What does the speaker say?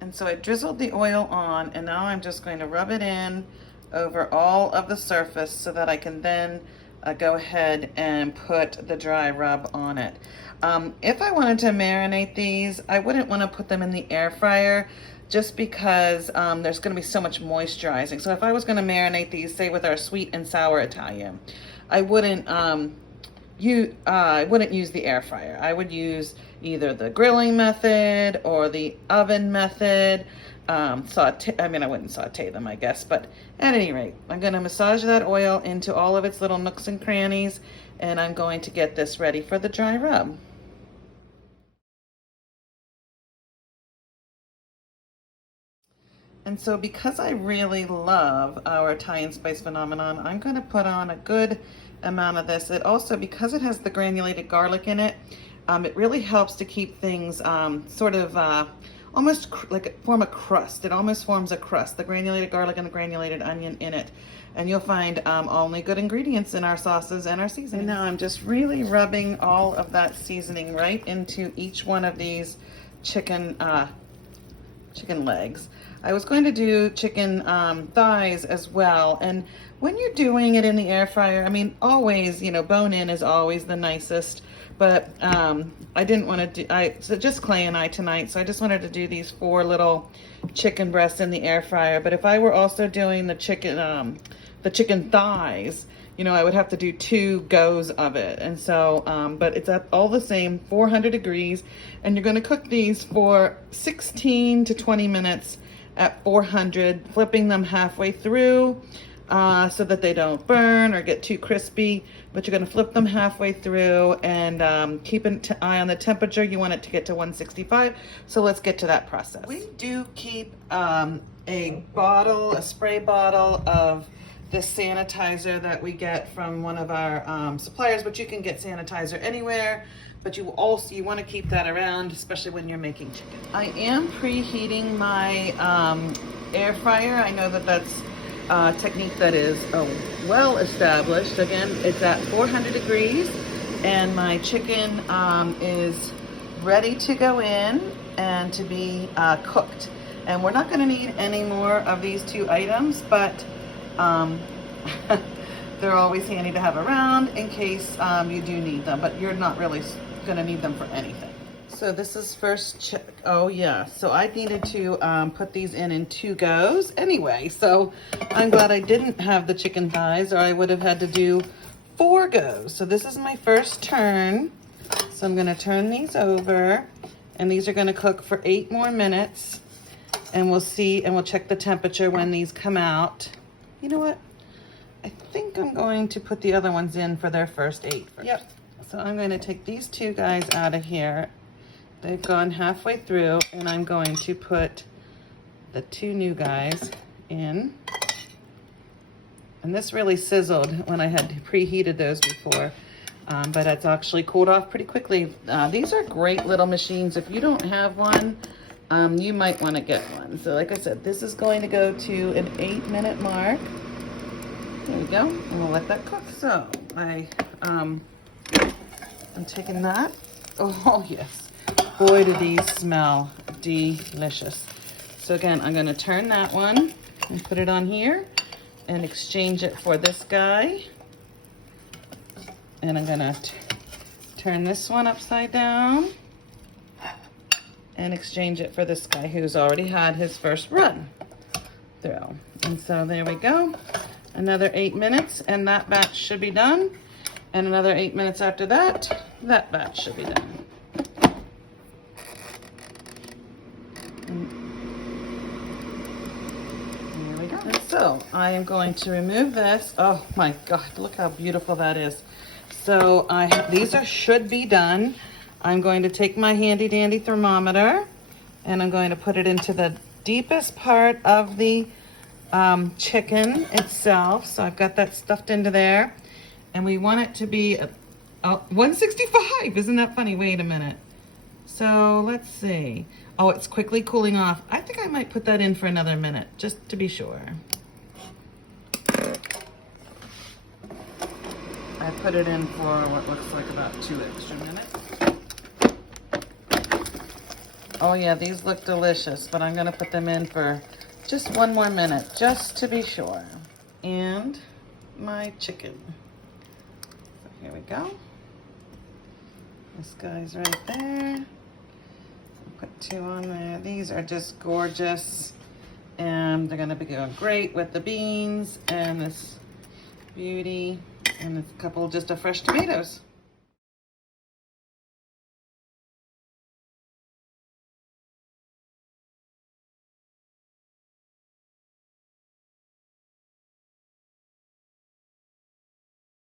And so I drizzled the oil on, and now I'm just going to rub it in over all of the surface so that I can then go ahead and put the dry rub on it. If I wanted to marinate these, I wouldn't want to put them in the air fryer just because there's going to be so much moisturizing. So if I was going to marinate these, say with our sweet and sour Italian, I wouldn't use the air fryer. I would use either the grilling method or the oven method. I wouldn't saute them, I guess, but at any rate, I'm going to massage that oil into all of its little nooks and crannies, and I'm going to get this ready for the dry rub. And so because I really love our Italian spice phenomenon, I'm going to put on a good amount of this. It also, because it has the granulated garlic in it, it really helps to keep things almost like form a crust. It almost forms a crust, the granulated garlic and the granulated onion in it. And you'll find only good ingredients in our sauces and our seasoning. And now I'm just really rubbing all of that seasoning right into each one of these chicken legs. I was going to do chicken thighs as well. And when you're doing it in the air fryer, I mean, always, bone in is always the nicest. But I didn't want to do, so just Clay and I tonight, so I just wanted to do these 4 little chicken breasts in the air fryer. But if I were also doing the chicken thighs, I would have to do 2 goes of it. And so, but it's at all the same 400 degrees, and you're going to cook these for 16 to 20 minutes at 400, flipping them halfway through so that they don't burn or get too crispy. But you're going to flip them halfway through and keep an eye on the temperature. You want it to get to 165. So let's get to that process. We do keep a spray bottle of this sanitizer that we get from one of our suppliers, but you can get sanitizer anywhere. But you want to keep that around, especially when you're making chicken. I am preheating my air fryer. I know that that's a technique that is well established. Again, it's at 400 degrees, and my chicken is ready to go in and to be cooked. And we're not going to need any more of these 2 items, but they're always handy to have around in case you do need them, but you're not really going to need them for anything. So this is first oh yeah, so I needed to put these in 2 goes anyway, so I'm glad I didn't have the chicken thighs, or I would have had to do 4 goes. So this is my first turn, so I'm going to turn these over, and these are going to cook for 8 more minutes, and we'll see, and we'll check the temperature when these come out. You know what? I think I'm going to put the other ones in for their first 8 first. Yep. So I'm going to take these 2 guys out of here. They've gone halfway through, and I'm going to put the 2 new guys in. And this really sizzled when I had preheated those before, but it's actually cooled off pretty quickly. These are great little machines. If you don't have one, you might want to get one. So like I said, this is going to go to an 8-minute mark. There we go, and we'll let that cook. So I'm taking that. Oh yes, boy do these smell delicious. So again, I'm going to turn that one and put it on here and exchange it for this guy. And I'm going to turn this one upside down and exchange it for this guy who's already had his first run through. And so there we go. Another 8 minutes and that batch should be done. And another 8 minutes after that, that batch should be done. And there we go. And so I am going to remove this. Oh my God, look how beautiful that is. So these should be done. I'm going to take my handy dandy thermometer and I'm going to put it into the deepest part of the chicken itself. So I've got that stuffed into there, and we want it to be 165. Isn't that funny? Wait a minute. So let's see. Oh, it's quickly cooling off. I think I might put that in for another minute just to be sure. I put it in for what looks like about 2 extra minutes. Oh yeah, these look delicious, but I'm gonna put them in for just 1 more minute, just to be sure. And my chicken. So here we go. This guy's right there. I'll put 2 on there. These are just gorgeous. And they're gonna be going great with the beans and this beauty and a couple just of fresh tomatoes.